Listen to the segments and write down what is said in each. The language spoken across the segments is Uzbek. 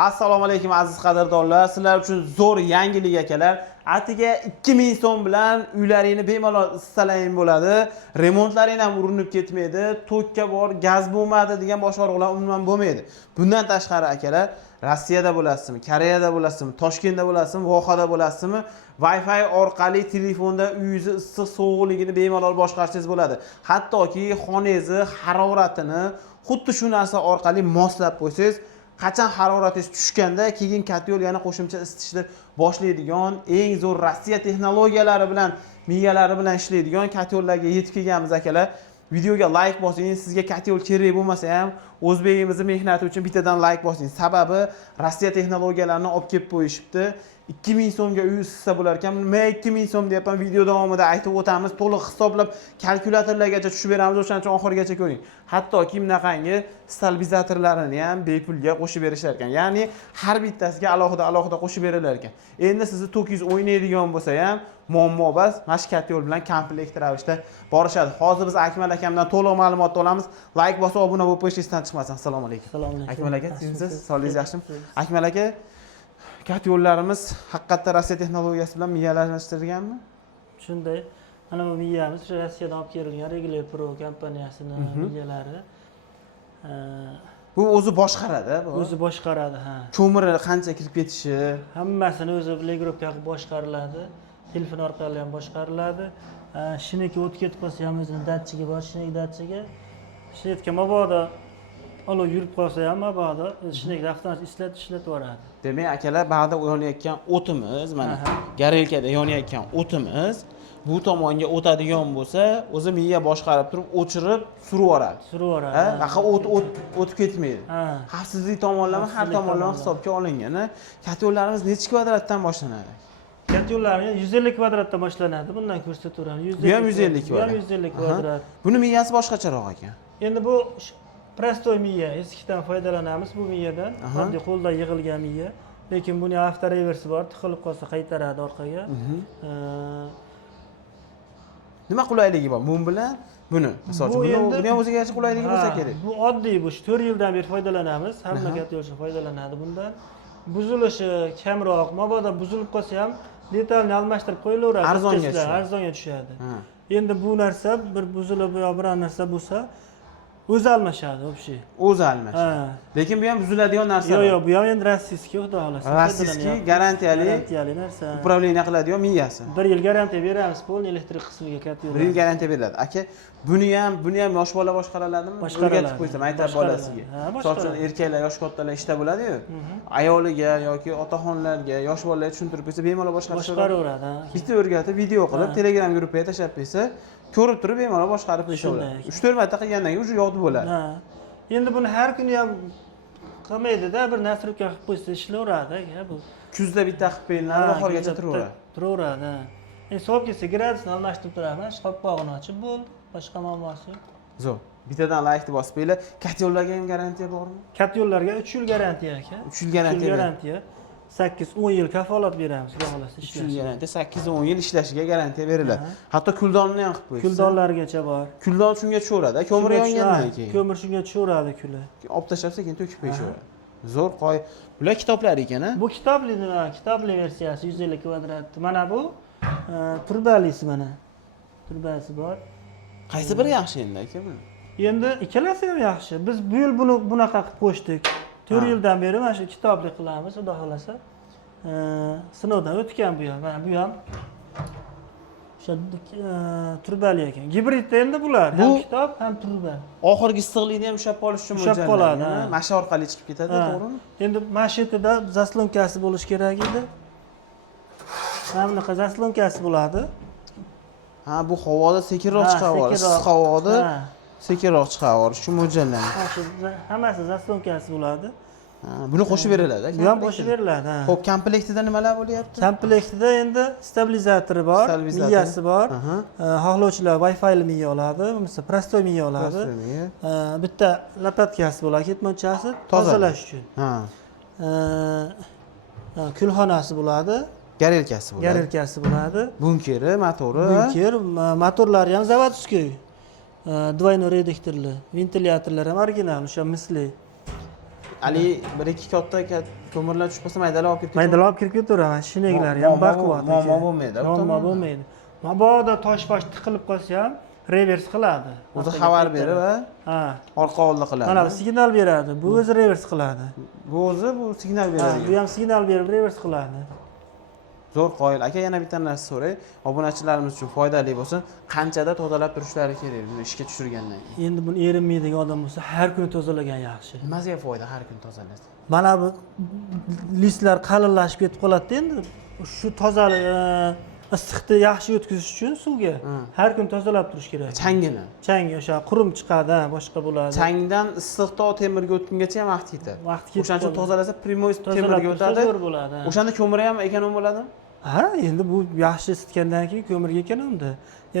Assalomu alaykum aziz qadrdonlar. Sizlar uchun zo'r yangilik akalar. Atiga 2000 so'm bilan uylaringni bemalol isitsalang bo'ladi. Remontlaring ham urinib ketmaydi. Tokka bor, gaz bo'lmadi degan boshqaruvlar umuman bo'lmaydi. Bundan tashqari akalar, Rossiyada bo'lasizmi, Koreyada bo'lasizmi, Toshkentda bo'lasizmi, Vohada bo'lasizmi, Wi-Fi orqali telefonda uyingizni issiq sovuqligini bemalol boshqarsangiz bo'ladi. Hattoki xonangizni haroratini xuddi shu narsa orqali moslab qo'ysangiz, qachon haroratingiz tushganda keyin katyol yana qo'shimcha isitishni boshlaydigan eng zo'r Rossiya texnologiyalari bilan, miyalari bilan ishlaydigan katyollarga yetib kelganmiz akalar. Videoga like bosing, sizga katyol kerak bo'lmasa ham o'zbegimizning mehnati uchun bittadan like bosing. Sababi Rossiya texnologiyalarini olib kelib qo'yishibdi. 2000 so'mga uy isitsa bo'lar ekan. Men 2000 so'm deyapman, video davomida aytib o'tamiz. To'liq hisoblab kalkulyatorlargacha tushib beramiz, o'shaning uchun oxirigacha ko'ring. Hattoki bunaqangi stabilizatorlarini ham bepulga qo'shib berishar ekan. Ya'ni har bittasiga alohida qo'shib berilar ekan. Endi sizni to'kingiz o'ynaydigan bo'lsa ham muammo emas, mashkat yo'l bilan komplekt ravishda borishadi. Hozir biz Akmal akamdan to'liq ma'lumot olamiz. Like bosib, obuna bo'lib qo'yishingizdan chiqmasin. Assalomu alaykum. Assalomu alaykum. Akmal aka, sizsiz? Sog'ligingiz yaxshimi? Akmal aka, katyollarimiz haqiqatda Rossiya texnologiyasi bilan miyalashtirilganmi? Shunday. Mana bu miyamiz Rossiyadan olib kelingan Regular Pro kompaniyasining miyalari. Bu o'zi boshqaradi, bu. O'zi boshqaradi, ha. Ko'miri qancha kirib ketishi, Hammasini o'zi legroka qilib boshqariladi. Telefon orqali ham boshqariladi. Shiniki o'tib ketib qolsa ham o'zining datchigi bor, shinik datchigi. Shinetga mabodo olib yurib qolsa ham mabodo shinik avtomatik ishlatib yuboradi. Demak, akalar, ba'da yonayotgan o'timiz, mana garelkada yonayotgan o'timiz bu tomonga o'tadigan bo'lsa, o'zi miya boshqarib turib, o'chirib, surib yuboradi. Surib yuboradi. Baqa o'tib ketmaydi. Xavfsizlik tomonlama har tomonlama hisobga olingan. Katyollarimiz necha kvadratdan boshlanadi? Katyollarimiz 150 kvadratdan boshlanadi. Bundan ko'rsataveramiz. Bu ham 150 kvadrat. Bu ham 150 kvadrat. Buni miyasi boshqacharoq ekan. Endi bu prostoy miya, eskidan foydalanamiz bu miyadan. Oddiy qo'lda yig'ilgan miya. Lekin buning avtoreversi bor, tiqilib qolsa qaytaradi orqaga. Nima qulayligi bor? Bu bilan buni, masalan, buni ham o'ziga yarasha qulayligi bo'lsa kerak. Bu oddiy, bu 4 yildan beri foydalanamiz. Hamma katyolchi foydalanadi bundan. Buzilishi kamroq, mabodo buzilib qolsa ham detalni almashtirib qo'yilaveradi. Arzonga tushadi. Endi bu narsa bir buzilib yo biror narsa bo'lsa, o'zi almashadi, вообще. O'zi almashadi. Lekin bu ham buziladigan narsa. Yo'q, bu ham endi rossiyskiy, xudo xolasa. Rossiyskiy garantiyali narsa. Upravleniya qiladigan miyasi. 1 yil garantiya beramiz, polni elektrik qismiga katyol. 1 yil garantiya beriladi. Aka, buni ham yosh bola boshqaraladimi? O'rgatib qo'ysa, maktab bolasiga. Masalan, erkaklar, yosh kattalar ishda bo'ladi-yu. Ayoliga yoki otaxonlarga, yosh bolalarga tushuntirib qo'ysa, bemalol boshqaraveradi. Bitta o'rgatib, video qilib, Telegram gruppaga tashlab qo'ysa, ko'rib turib bemalol boshqarib qo'ysa bo'ladi. 3-4 marta qilgandan keyin yo'q bo'ladi. Endi buni har kuni ham qilmaydi-da, bir nasrubka qilib qo'ysa ishlayveradi, bu. Kuzda bitta qilib qo'yiladi, oxirigacha turaveradi. Turaveradi. Sovuq kelsa gradusni almashtirib turamiz, qopqog'ini ochib bo'ldi, boshqa muammosi yo'q. Zo'r. Bittadan like bosib qo'yinglar. Katyollarga ham garantiya bormi? Katyollarga 3 yil garantiya aka. 3 yil garantiya. 8-10 yil kafolat beramiz, xudo xolasa ishlashiga. 3 yil garantiya, 8-10 yil ishlashiga garantiya beriladi. Hatto kuldonni ham qilib qo'ysa. Kuldonlargacha bor. Kuldon shunga tushaveradi, ko'mir yongandan keyin. Ko'mir shunga tushaveradi kuli. Olib tashlab sekin to'kib qo'yishaveradi. Zo'r qo'y. Bular kitoblar ekan-a? Bu kitobli versiyasi 150 kvadrat. Mana bu turbalisi mana. Turbasi bor. Qaysi biri yaxshi endi aka bu? Endi ikkalasi ham yaxshi. Biz bu yil buni bunaqa qilib qo'shdik. 4 yildan beri mana shu kitobli qilamiz, xudo xolasa. Sinovdan o'tgan bu ham. Mana bu ham o'sha turbali ekan. Gibridda endi bular, ham kitob, ham turba. Oxirgi issiqlikni ham ushlab qolish uchun ushlab qoladi. Masha orqali chiqib ketadi, to'g'rimi? Endi mashetida zaslonkasi bo'lish kerak edi. Mana bunaqa zaslonkasi bo'ladi. Bu havoda sekinroq chiqaveradi. Issiq havoda sekinroq chiqaveradi. Shu mo'ljallangan. Hammasi zaslonkasi bo'ladi. Buni qo'shib beriladi. Bu ham qo'shib beriladi. Xo'p, komplektida nimalar bo'lyapti? Komplektida endi stabilizatori bor, miyasi bor. Xohlovchilar Wi-Fi miya oladi, masalan, prostoy miya oladi. Bitta lopatkasi bo'ladi, ketmonchasi tozalash uchun. Kulxonasi bo'ladi. Garelkasi bo'ladi. Bunkeri, motori. Bunker, motorlari ham zavodskiy. Двойной reduktorli, ventilyatorlar ham original, o'sha misli. Ali bir ikki katta ko'mirlar tushib qolsa maydalab olib ketib. Maydalab olib kirib ketaveraman. Shineglar ham baquvvat. Muammo bo'lmaydi. Muammo bo'lmaydi. Mabodo tosh-posh tiqilib qolsa ham revers qiladi. O'zi xabar berib, ha, orqa oldi qiladi. mana bu signal beradi. Bu o'zi revers qiladi. Bu signal Ha, beradi. bu ham signal berib revers qiladi. Zo'r qoyil. Aka yana bitta narsa so'ray. Obunachilarimiz uchun foydali bo'lsin. Qanchada tozalab turishlari kerak buni ishga tushirgandan keyin? Endi buni erinmaydigan odam bo'lsa, har kuni tozalagan yaxshi. Nimasiga foyda har kun tozalasa? Mana bu listlar qalinlashib ketib qoladi endi. Shu tozalik issiqni yaxshi o'tkazish uchun suvga har kun tozalab turish kerak. Changini. Chang o'sha qurum chiqadi, boshqa bo'ladi. Changdan issiqdan temirga o'tgungacha ham vaqt ketadi. Vaqt ketib O'shaning uchun tozalasa primoy tozalab temirga tursa o'tadi. zo'r bo'ladi. O'shanda ko'miri ham ekonom bo'ladimi? Ha, endi bu yaxshi isitgandan keyin ko'mirga ekonomda.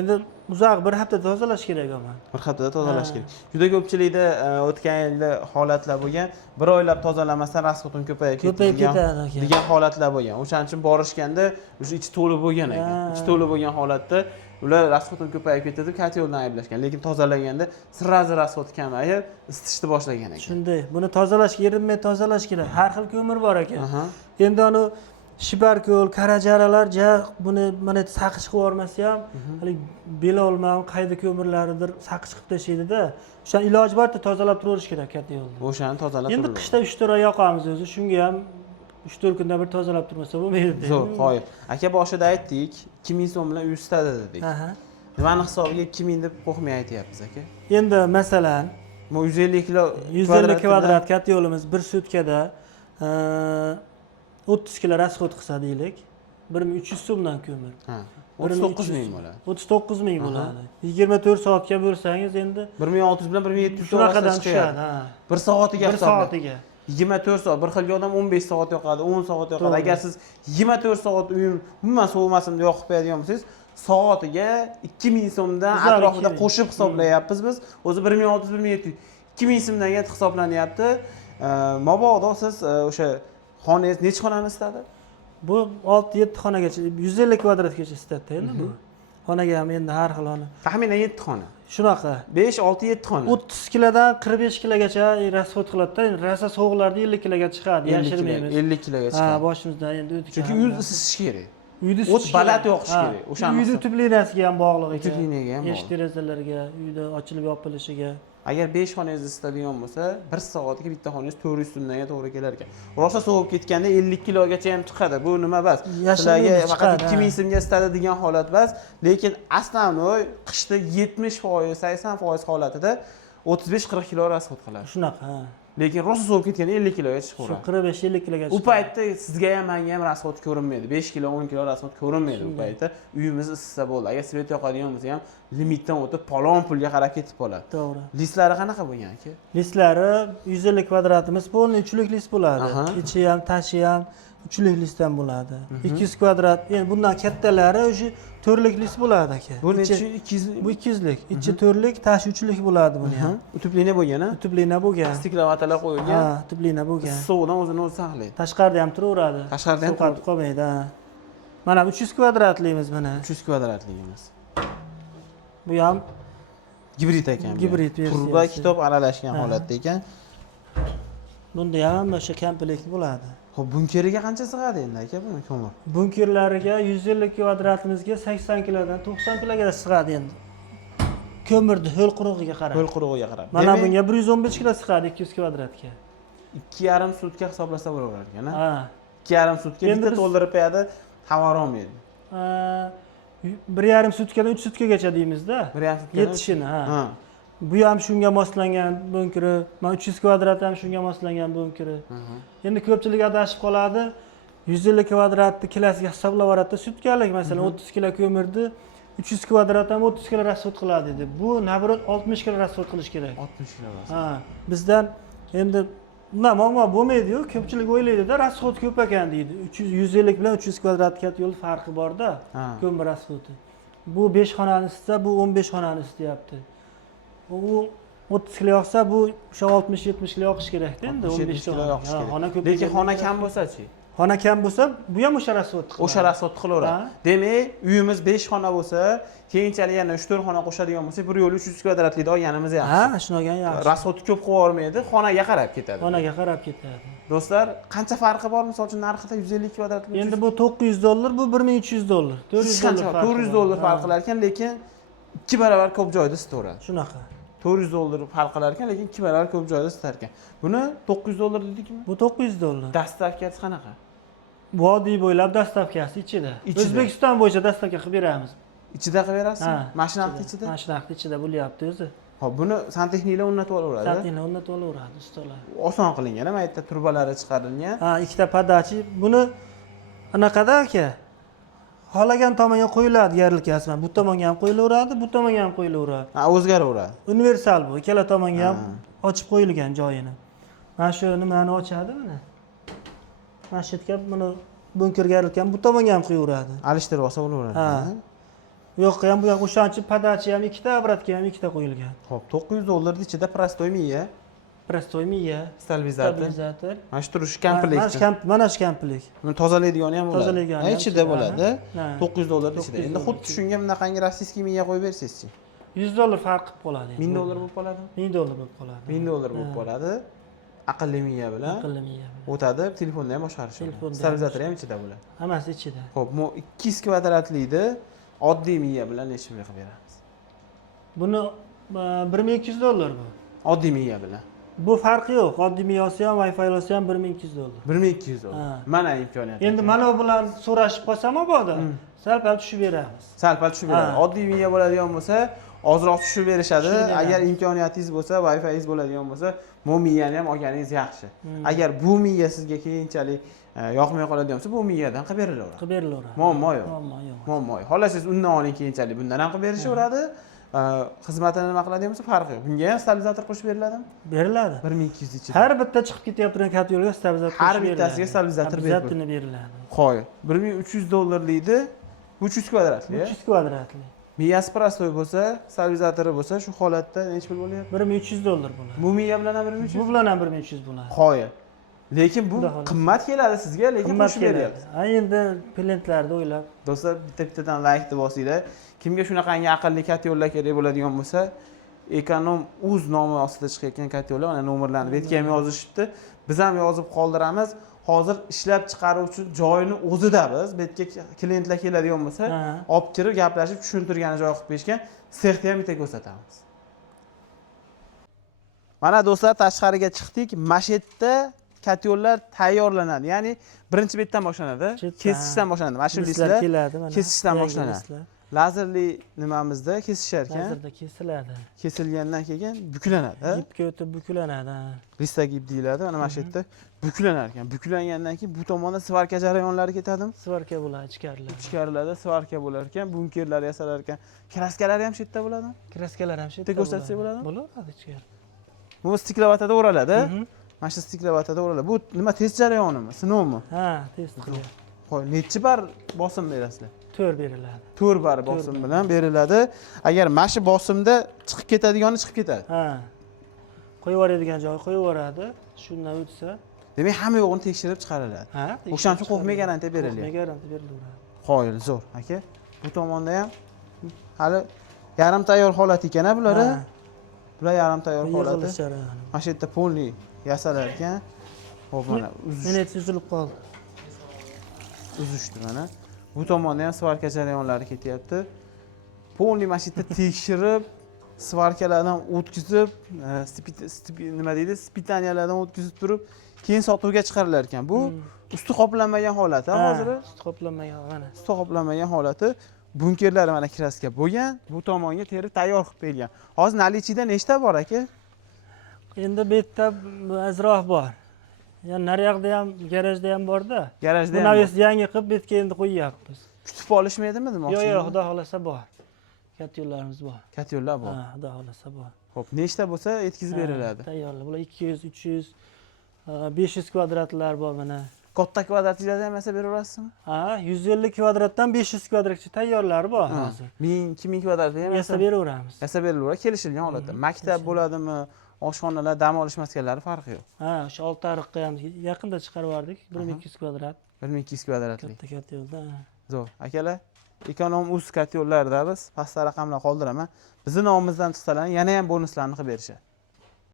Endi uzoq bir hafta tozalash kerak ama. Bir haftada tozalash kerak. Juda ko'pchilikda o'tgan yilda holatlar bo'lgan. Bir oylab tozalamasdan rasxotim ko'payib ketadi degan holatlar bo'lgan. O'shaning uchun borishganda o'sha ichi to'lib bo'lgan ekan. Ichi to'lib bo'lgan holatda ular rasxotim ko'payib ketdi, katyoldan ayblashgan. Lekin tozalaganda sirrazi rasxot kamayib, isitishni boshlagan ekan. Shunday. Buni tozalashga erinmay tozalash kerak. Har xil ko'mir bor ekan. Endi uni shibarko'l, karajaralar buni mana saqich qilib yormasa ham, hali belolmam qayda ko'mirlaridir saqich qilib tashlaydi-da. O'sha iloji borda tozalab turaverish kerak katta yo'lda. O'shani tozalab Endi qishda 3-4 oy yoqamiz o'zi, shunga ham 3-4 kunda bir tozalab turmasa bo'lmaydi. Zo'r, qoyil. Aka boshida aytdik, 2000 so'm bilan uy isitadi dedik. Nimani hisobiga 2000 deb qo'rqmay aytyapmiz aka? Endi masalan, bu 150 kilo 150 kvadrat katta yo'limiz bir sutkada 30 kilo rasxod qilsa deylik, 1300 so'mdan ko'mir. Ha, 39 ming bo'ladi. 39 ming bo'ladi. 24 soatga bo'lsangiz endi 1600 bilan 1700 shunaqadan tushadi. Ha. 1 soatiga Bir soatiga. 24 soat, bir xilga odam 15 soat yoqadi, 10 soat yoqadi. Agar siz 24 soat uyim umuman sovimasin deb yoqib qo'yadigan bo'lsangiz, soatiga 2000 so'mdan atrofida qo'shib hisoblayapmiz biz. O'zi 1600 1700 2000 so'mdan hisoblanyapti. Mabodo siz o'sha xonangiz necha xonani isitadi? Bu 6-7 xonagacha 150 kvadratgacha isitadi endi bu. Xonaga ham endi har xil xona. Taxminan 7 xona. Shunaqa. 5, 6, 7 xona. 30 kilodan 45 kilogacha rasxod qiladi-da. Endi rasa sovuqlarda 50 kiloga chiqadi, yashirmaymiz. 50 kiloga Ha, chiqadi. boshimizdan endi o'tib. Chunki uy isitish kerak. Uyda o't baland yoqish kerak. O'shani. Uyda tublinasiga ham bog'liq ekan. Tublinaga ham bog'liq. Eshik derazalariga, uyda ochilib yopilishiga. Agar 5 xonangizni isitadigan bo'lsa, 1 soatga bitta xonangiz 400 so'mdan to'g'ri kelar ekan. Rosa sovib ketganda 50 kilogacha ham chiqadi. Bu nima emas. Sizlarga faqat 2000 so'mga isitadi degan holat emas, lekin aslan qishda 70%, 80% holatida 35-40 kilo rasxod qiladi. Shunaqa, ha. Lekin rosa sovib ketganda 50 kiloga chiqib Shu qoladi. 45-50 kiloga chiqadi. U paytda sizga ham menga ham rasxod ko'rinmaydi. 5 kilo, 10 kilo rasxod ko'rinmaydi u paytda. Uyimiz isitsa bo'ldi. Agar svet yoqadigan bo'lsa ham limitdan o'tib palon pulga qarab ketib qoladi. To'g'ri. Listlari qanaqa bo'lgan aka? Listlari 150 kvadratimiz polni uchlik list bo'ladi. Ichi ham, tashi ham uchlik listdan bo'ladi. 200 kvadrat. Endi bundan kattalari o'sha to'rlik list bo'ladi aka. Bu necha 200? Bu 200 lik. Ichi to'rlik, tashi uchlik bo'ladi buni ham. Utublina bo'lgan-a? Utublina bo'lgan. Stiklavatalar qo'yilgan. Ha, utublina bo'lgan. Sovuqdan o'zini o'zi saqlaydi. Tashqarida ham turaveradi. Tashqarida ham qotib qolmaydi. Mana 300 kvadratligimiz mana. 300 kvadratligimiz. Bu ham gibrid ekan. Gibrid versiyasi. Turba kitob aralashgan holatda ekan. Bunda ham o'sha komplekt bo'ladi. Xo'p, bunkeriga qancha sig'adi endi aka buni ko'mir? Bunkerlariga 150 kvadratimizga 80 kilodan 90 kiloga sig'adi endi. Ko'mirni ho'l qurug'iga qarab. Ho'l qurug'iga qarab. Mana bunga 115 kilo sig'adi 200 kvadratga. 2,5 sutka hisoblasa bo'laverar ekan-a? Ha. 2,5 sutka bitta to'ldirib qo'yadi, xabar olmaydi. 1,5 sutkadan 3 sutkagacha deymiz-da. 1,5 sutkadan yetishini, ha. Bu ham shunga moslangan bunkeri, mana 300 kvadrat ham shunga moslangan bunkeri. Endi ko'pchilik adashib qoladi. 150 kvadratni kilosiga hisoblab yuboradi, sutkalik masalan 30 kilo ko'mirni 300 kvadrat ham 30 kilo rasxod qiladi dedi. Bu nabrot 60 kilo rasxod qilish kerak. 60 kilo rasxod. Ha, bizdan endi bundan muammo bo'lmaydi-yu, ko'pchilik o'ylaydi-da, rasxod ko'p ekan deydi. 150 bilan 300 kvadrat kat yo'l farqi bor-da, ko'mir rasxodi. Bu 5 xonani isitsa, bu 15 xonani isityapti. U 30 kilo yoqsa bu o'sha 60-70 kilo yoqish kerak-da endi 15 kilo yoqish kerak. Xona ko'p. Lekin xona kam bo'lsa-chi? Xona kam bo'lsa, bu ham o'sha rasvot qiladi. O'sha rasvot qilaveradi. Demak, uyimiz 5 xona bo'lsa, keyinchalik yana 3-4 xona qo'shadigan bo'lsak, bir yo'l 300 kvadratlikda olganimiz yaxshi. Ha, shuni olgan yaxshi. Rasvotni ko'p qilib yubormaydi, xonaga qarab ketadi. Xonaga qarab ketadi. Do'stlar, qancha farqi bor? Misol uchun narxida 150 kvadratlik. Endi bu $900, bu $1300. $400 $400 farq qilar ekan, lekin 2 barobar ko'p joyda isitaveradi. Shunaqa. $400 farq qilar ekan, lekin 2 barobar ko'p joyda isitar ekan. Buni $900 dedikmi? Bu $900. Dastavkasi qanaqa? Vodiy bo'ylab dastavkasi ichida. O'zbekiston bo'yicha dastavka qilib beramiz. Ichida qilib berasiz? Ha, Mashinani ichida? Mashinani ichida bo'lyapti o'zi. Hop, buni santexniklar o'rnatib olaveradi. Santexnik o'rnatib olaveradi ustalar. Oson qilingan, mana bu yerda turbalari chiqarilgan. Ha, ikkita podachi. Buni anaqada aka. Xohlagan tomonga qo'yiladi yarilkasi. Bu tomonga ham qo'yilaveradi, bu tomonga ham qo'yilaveradi. Ha, o'zgaraveradi. Universal bu. Ikkala tomonga ham ochib qo'yilgan joyini. Mana shu nimani ochadi mana. Mana shu yerga buni bunkerga yarilgan bu tomonga ham qo'yaveradi. Alishtirib olsa bo'laveradi. Ha. Bu yoqqa ham bu yoq o'shancha podachi ham ikkita, obratga ham ikkita qo'yilgan. Xo'p, $900 ichida prostoy miya, Prostoy miya, stabilizator. Mana shu turish komplekt. Mana shu komplekt. Buni tozalaydigani ham bo'ladi. Tozalaydigani ham ichida bo'ladi. Ha. $900 ichida. Endi xuddi shunga bunaqangi rossiyskiy miya qo'yib bersangiz-chi. $100 farq qilib qoladi. $1000 bo'lib qoladi. $1000 bo'lib qoladi. $1000 bo'lib qoladi. Aqlli miya bilan Aqlli miya bilan. o'tadi, telefonda ham boshqarish mumkin. Stabilizator ham ichida bo'ladi. Hammasi ichida. Xo'p, bu 200 kvadratlikni oddiy miya bilan necha pulga qilib beramiz? Buni $1200 bu. Oddiy miya bilan. Bu farqi yo'q. Oddiy miya olsa ham, Wi-Fi olsa ham $1200. $1200. Ha. Mana imkoniyat. Endi mana bu bilan so'rashib qolsam mabodo, sal-pal tushib beramiz. Sal-pal tushib beradi. Ha. Oddiy miya bo'ladigan bo'lsa, ozroq tushib berishadi. Tushib beradi. Agar imkoniyatingiz bo'lsa, Wi-Fi'ingiz bo'ladigan bo'lsa, bu miyani ham olganingiz yaxshi. Agar bu miya sizga keyinchalik yoqmay qoladigan bo'lsa, bu miyadan qilib berilaveradi. Qilib berilaveradi. Muammo yo'q. Muammo yo'q. Muammo yo'q. Xohlasangiz undan oling keyinchalik bundan ham qilib berishaveradi. Xizmatini nima qiladigan bo'lsa farqi yo'q. Bunga ham stabilizator qo'shib beriladimi? Beriladi. 1200 ichida. Har bitta chiqib ketayotgan turgan kat yo'lga stabilizator Har bittasiga stabilizator beriladi. Beriladi. Qo'y. $1300 bu 300 kvadratli. 300 kvadratli. Miyasi prostoy bo'lsa, stabilizatori bo'lsa, shu holatda necha pul bo'lyapti? $1300 bo'ladi. Bu miya bilan ham 1300. Bu bilan ham 1300 bo'ladi. Qo'y. Lekin bu Xudo xohlasa. qimmat keladi sizga, lekin Qimmat qo'shib keladi. beryapsiz. Ha endi klientlarni o'ylab. Do'stlar, bitta-bittadan like deb bosinglar. Kimga shunaqangi aqlli kat yo'llar kerak bo'ladigan bo'lsa, Ekonom Uz nomi ostida chiqayotgan kat yo'llar, mana nomerlarni betga ham yozishibdi. Biz ham yozib qoldiramiz. Hozir ishlab chiqaruvchi joyini o'zida biz betga klientlar keladigan bo'lsa, olib kirib gaplashib tushuntirgan joy qilib berishgan, sexni ham bitta ko'rsatamiz. Mana do'stlar, tashqariga chiqdik. Mashetda kat yo'llar tayyorlanadi. Ya'ni birinchi betdan boshlanadi, kesishdan boshlanadi. Mana shu listlar keladi mana. kesishdan boshlanadi. Lazerli nimamizda kesishar ekan. Lazerda kesiladi. Kesilgandan keyin buklanadi. Ipga o'tib buklanadi. Listagi ip deyiladi. Mana shu yerda buklanar ekan. Buklangandan keyin bu tomonda svarka jarayonlari ketadimi? Svarka bo'ladi, ichkariladi. Ichkarilarda svarka bo'lar ekan, bunkerlar yasalar ekan. Kraskalari ham shu yerda bo'ladimi? Kraskalar ham shu Bitta ko'rsatsak bo'ladimi? Bo'laveradi ichkari. Bu stiklavatada o'raladi. Mana shu stiklavatada o'raladi. Bu nima test jarayonimi, sinovmi? Ha, test qilgan. Qo'y, necha bar bosim berasizlar? 4 beriladi. 4 bar bosim bilan beriladi. Agar mana shu bosimda chiqib ketadigani chiqib ketadi. Ha. Qo'yib yuboradigan joy qo'yib yuboradi. Shundan o'tsa, demak hamma yo'g'ini tekshirib chiqariladi. ha, O'shaning uchun qo'rqmay garantiya beriladi. Qo'rqmay garantiya beriladi. Qoyil, zo'r, aka. Bu tomonda ham hali yarim tayyor holat ekan bular. Bular yarim tayyor holati. Mana shu yerda polni yasalar ekan. Xo'p, mana Menetsi uzilib qoldi. uzishdi mana. Bu tomonda ham svarka jarayonlari ketyapti. Polni mana shu yerda tekshirib, svarkalardan o'tkazib, nima deydi, spitaniyalardan o'tkazib turib, keyin sotuvga chiqarilar ekan. Bu usti qoplanmagan holati hozir. Usti qoplanmagan mana. Usti qoplanmagan holati. Bunkerlari mana kraska bo'lgan, bu tomonga terib tayyor qilib bergan. Hozir nalichida nechta bor aka? Endi bu yerda azroq bor. Yani naryoqda ham, garajda ham bor-da. Garajda ham. Buni yangi qilib betga endi qo'yyapmiz. Kutib olishmaydimi demoqchi? Yo'q, xudo xolasa bor. Kat yo'llarimiz bor. Kat yo'llar bor. Ha, xudo xolasa bor. Xo'p, nechta bo'lsa yetkazib beriladi. Tayyorlar. Bular 200, 300, 500 kvadratlar bor mana. Katta kvadratlarda ham yasab beraverasizmi? Ha, 150 kvadratdan 500 kvadratgacha tayyorlari bor hozir. 1000, 2000 kvadratda ham Yasab beraveramiz. yasab beraveradi kelishilgan holatda. Maktab bo'ladimi, oshxonalar, dam olish maskanlari farqi yo'q. Ha, o'sha Oltiariqqa ham yaqinda chiqarib yubordik. 1200 kvadrat. 1200 kvadratlik. Katta yo'lda. Zo'r. Akalar, ekonom uz kat yo'llarda biz pastda raqamlar qoldiraman. Bizning nomimizdan chiqsalar yana ham bonuslarni qilib berishadi.